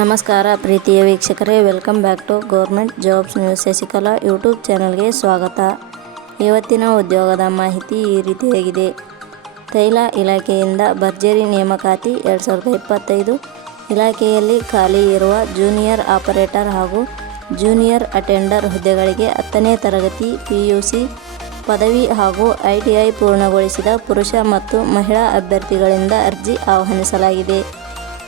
ನಮಸ್ಕಾರ ಪ್ರೀತಿಯ ವೀಕ್ಷಕರೇ welcome back to government jobs news Shashikala YouTube ಚಾನಲ್ಗೆ ಸ್ವಾಗತ. ಇವತ್ತಿನ ಉದ್ಯೋಗದ ಮಾಹಿತಿ ಈ ರೀತಿಯಾಗಿದೆ ತೈಲ ಇಲಾಖೆಯಿಂದ ಭರ್ಜರಿ ನೇಮಕಾತಿ ಎರಡು ಸಾವಿರದ ಇಪ್ಪತ್ತೈದು. ಇಲಾಖೆಯಲ್ಲಿ ಖಾಲಿ ಇರುವ ಜೂನಿಯರ್ ಆಪರೇಟರ್ ಹಾಗೂ ಜೂನಿಯರ್ ಅಟೆಂಡರ್ ಹುದ್ದೆಗಳಿಗೆ ಹತ್ತನೇ ತರಗತಿ ಪಿ ಯು ಸಿ ಪದವಿ ಹಾಗೂ ಐ ಟಿ ಐ ಪೂರ್ಣಗೊಳಿಸಿದ ಪುರುಷ ಮತ್ತು ಮಹಿಳಾ ಅಭ್ಯರ್ಥಿಗಳಿಂದ ಅರ್ಜಿ ಆಹ್ವಾನಿಸಲಾಗಿದೆ.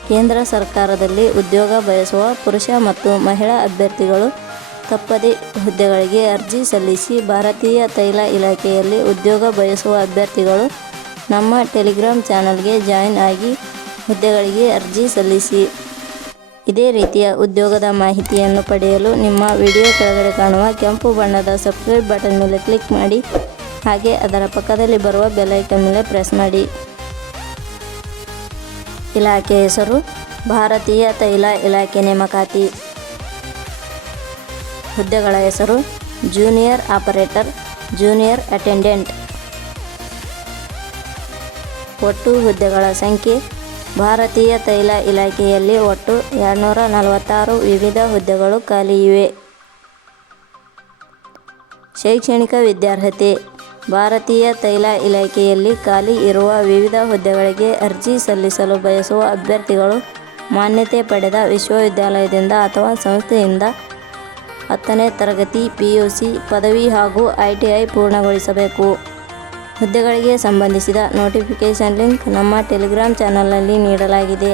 ಕೇಂದ್ರ ಸರ್ಕಾರದಲ್ಲಿ ಉದ್ಯೋಗ ಬಯಸುವ ಪುರುಷ ಮತ್ತು ಮಹಿಳಾ ಅಭ್ಯರ್ಥಿಗಳು ತಪ್ಪದೆ ಹುದ್ದೆಗಳಿಗೆ ಅರ್ಜಿ ಸಲ್ಲಿಸಿ ಭಾರತೀಯ ತೈಲ ಇಲಾಖೆಯಲ್ಲಿ ಉದ್ಯೋಗ ಬಯಸುವ ಅಭ್ಯರ್ಥಿಗಳು ನಮ್ಮ ಟೆಲಿಗ್ರಾಮ್ ಚಾನಲ್ಗೆ ಜಾಯಿನ್ ಆಗಿ ಹುದ್ದೆಗಳಿಗೆ ಅರ್ಜಿ ಸಲ್ಲಿಸಿ. ಇದೇ ರೀತಿಯ ಉದ್ಯೋಗದ ಮಾಹಿತಿಯನ್ನು ಪಡೆಯಲು ನಿಮ್ಮ ವಿಡಿಯೋ ಕೆಳಗಡೆ ಕಾಣುವ ಕೆಂಪು ಬಣ್ಣದ ಸಬ್ಸ್ಕ್ರೈಬ್ ಬಟನ್ ಮೇಲೆ ಕ್ಲಿಕ್ ಮಾಡಿ, ಹಾಗೆ ಅದರ ಪಕ್ಕದಲ್ಲಿ ಬರುವ ಬೆಲ್ಲೈಕನ್ ಮೇಲೆ ಪ್ರೆಸ್ ಮಾಡಿ. ಇಲಾಖೆ ಹೆಸರು ಭಾರತೀಯ ತೈಲ ಇಲಾಖೆ ನೇಮಕಾತಿ. ಹುದ್ದೆಗಳ ಹೆಸರು ಜೂನಿಯರ್ ಆಪರೇಟರ್, ಜೂನಿಯರ್ ಅಟೆಂಡೆಂಟ್. ಒಟ್ಟು ಹುದ್ದೆಗಳ ಸಂಖ್ಯೆ ಭಾರತೀಯ ತೈಲ ಇಲಾಖೆಯಲ್ಲಿ ಒಟ್ಟು ಎರಡುನೂರ ನಲವತ್ತಾರು ವಿವಿಧ ಹುದ್ದೆಗಳು ಖಾಲಿ ಇವೆ. ಶೈಕ್ಷಣಿಕ ವಿದ್ಯಾರ್ಹತೆ ಭಾರತೀಯ ತೈಲ ಇಲಾಖೆಯಲ್ಲಿ ಖಾಲಿ ಇರುವ ವಿವಿಧ ಹುದ್ದೆಗಳಿಗೆ ಅರ್ಜಿ ಸಲ್ಲಿಸಲು ಬಯಸುವ ಅಭ್ಯರ್ಥಿಗಳು ಮಾನ್ಯತೆ ಪಡೆದ ವಿಶ್ವವಿದ್ಯಾಲಯದಿಂದ ಅಥವಾ ಸಂಸ್ಥೆಯಿಂದ ಹತ್ತನೇ ತರಗತಿ ಪಿ ಯು ಸಿ ಪದವಿ ಹಾಗೂ ಐ ಟಿ ಐ ಪೂರ್ಣಗೊಳಿಸಬೇಕು. ಹುದ್ದೆಗಳಿಗೆ ಸಂಬಂಧಿಸಿದ ನೋಟಿಫಿಕೇಷನ್ ಲಿಂಕ್ ನಮ್ಮ ಟೆಲಿಗ್ರಾಮ್ ಚಾನಲ್ನಲ್ಲಿ ನೀಡಲಾಗಿದೆ.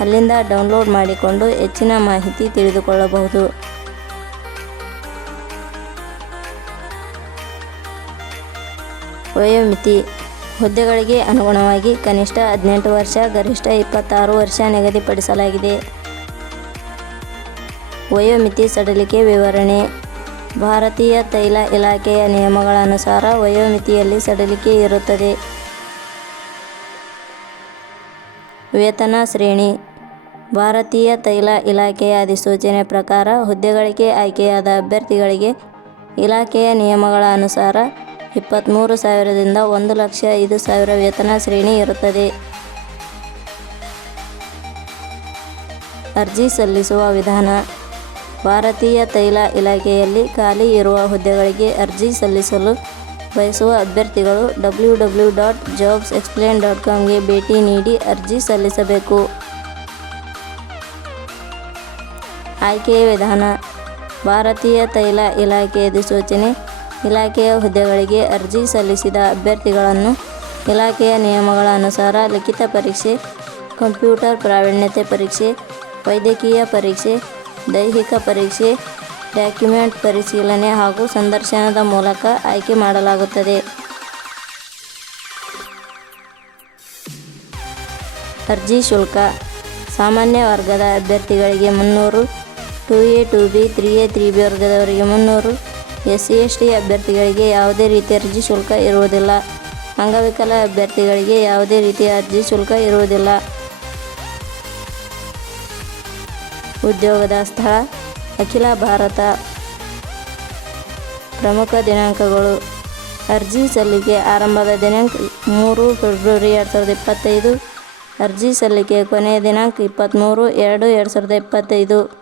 ಅಲ್ಲಿಂದ ಡೌನ್ಲೋಡ್ ಮಾಡಿಕೊಂಡು ಹೆಚ್ಚಿನ ಮಾಹಿತಿ ತಿಳಿದುಕೊಳ್ಳಬಹುದು. ವಯೋಮಿತಿ ಹುದ್ದೆಗಳಿಗೆ ಅನುಗುಣವಾಗಿ ಕನಿಷ್ಠ ಹದಿನೆಂಟು ವರ್ಷ, ಗರಿಷ್ಠ ಇಪ್ಪತ್ತಾರು ವರ್ಷ ನಿಗದಿಪಡಿಸಲಾಗಿದೆ. ವಯೋಮಿತಿ ಸಡಿಲಿಕೆ ವಿವರಣೆ. ಭಾರತೀಯ ತೈಲ ಇಲಾಖೆಯ ನಿಯಮಗಳ ಅನುಸಾರ ವಯೋಮಿತಿಯಲ್ಲಿ ಸಡಿಲಿಕೆ ಇರುತ್ತದೆ. ವೇತನ ಶ್ರೇಣಿ. ಭಾರತೀಯ ತೈಲ ಇಲಾಖೆಯ ಅಧಿಸೂಚನೆ ಪ್ರಕಾರ ಹುದ್ದೆಗಳಿಗೆ ಆಯ್ಕೆಯಾದ ಅಭ್ಯರ್ಥಿಗಳಿಗೆ ಇಲಾಖೆಯ ನಿಯಮಗಳ ಅನುಸಾರ ಇಪ್ಪತ್ತ್ಮೂರು ಸಾವಿರದಿಂದ ಒಂದು ಲಕ್ಷ ಐದು ಸಾವಿರ ವೇತನ ಶ್ರೇಣಿ ಇರುತ್ತದೆ. ಅರ್ಜಿ ಸಲ್ಲಿಸುವ ವಿಧಾನ. ಭಾರತೀಯ ತೈಲ ಇಲಾಖೆಯಲ್ಲಿ ಖಾಲಿ ಇರುವ ಹುದ್ದೆಗಳಿಗೆ ಅರ್ಜಿ ಸಲ್ಲಿಸಲು ಬಯಸುವ ಅಭ್ಯರ್ಥಿಗಳು W W dot jobs explain dot ಕಾಮ್ಗೆ ಭೇಟಿ ನೀಡಿ ಅರ್ಜಿ ಸಲ್ಲಿಸಬೇಕು. ಆಯ್ಕೆಯ ವಿಧಾನ. ಭಾರತೀಯ ತೈಲ ಇಲಾಖೆ ಅಧಿಸೂಚನೆ ಇಲಾಖೆಯ ಹುದ್ದೆಗಳಿಗೆ ಅರ್ಜಿ ಸಲ್ಲಿಸಿದ ಅಭ್ಯರ್ಥಿಗಳನ್ನು ಇಲಾಖೆಯ ನಿಯಮಗಳ ಅನುಸಾರ ಲಿಖಿತ ಪರೀಕ್ಷೆ, ಕಂಪ್ಯೂಟರ್ ಪ್ರಾವೀಣ್ಯತೆ ಪರೀಕ್ಷೆ, ವೈದ್ಯಕೀಯ ಪರೀಕ್ಷೆ, ದೈಹಿಕ ಪರೀಕ್ಷೆ, ಡಾಕ್ಯುಮೆಂಟ್ ಪರಿಶೀಲನೆ ಹಾಗೂ ಸಂದರ್ಶನದ ಮೂಲಕ ಆಯ್ಕೆ ಮಾಡಲಾಗುತ್ತದೆ. ಅರ್ಜಿ ಶುಲ್ಕ. ಸಾಮಾನ್ಯ ವರ್ಗದ ಅಭ್ಯರ್ಥಿಗಳಿಗೆ ಮುನ್ನೂರು, two A two B, three A, three B ವರ್ಗದವರಿಗೆ ಮುನ್ನೂರು ಎಸ್ ಸಿ ಎಸ್ ಟಿ ಅಭ್ಯರ್ಥಿಗಳಿಗೆ ಯಾವುದೇ ರೀತಿಯ ಅರ್ಜಿ ಶುಲ್ಕ ಇರುವುದಿಲ್ಲ. ಅಂಗವಿಕಲ ಅಭ್ಯರ್ಥಿಗಳಿಗೆ ಯಾವುದೇ ರೀತಿಯ ಅರ್ಜಿ ಶುಲ್ಕ ಇರುವುದಿಲ್ಲ. ಉದ್ಯೋಗದ ಸ್ಥಳ, ಅಖಿಲ ಭಾರತ. ಪ್ರಮುಖ ದಿನಾಂಕಗಳು. ಅರ್ಜಿ ಸಲ್ಲಿಕೆ ಆರಂಭದ ದಿನಾಂಕ ಮೂರು ಫೆಬ್ರವರಿ ಎರಡು ಸಾವಿರದ ಇಪ್ಪತ್ತೈದು. ಅರ್ಜಿ ಸಲ್ಲಿಕೆ ಕೊನೆಯ ದಿನಾಂಕ ಇಪ್ಪತ್ತ್ಮೂರು ಎರಡು ಎರಡು ಸಾವಿರದ ಇಪ್ಪತ್ತೈದು.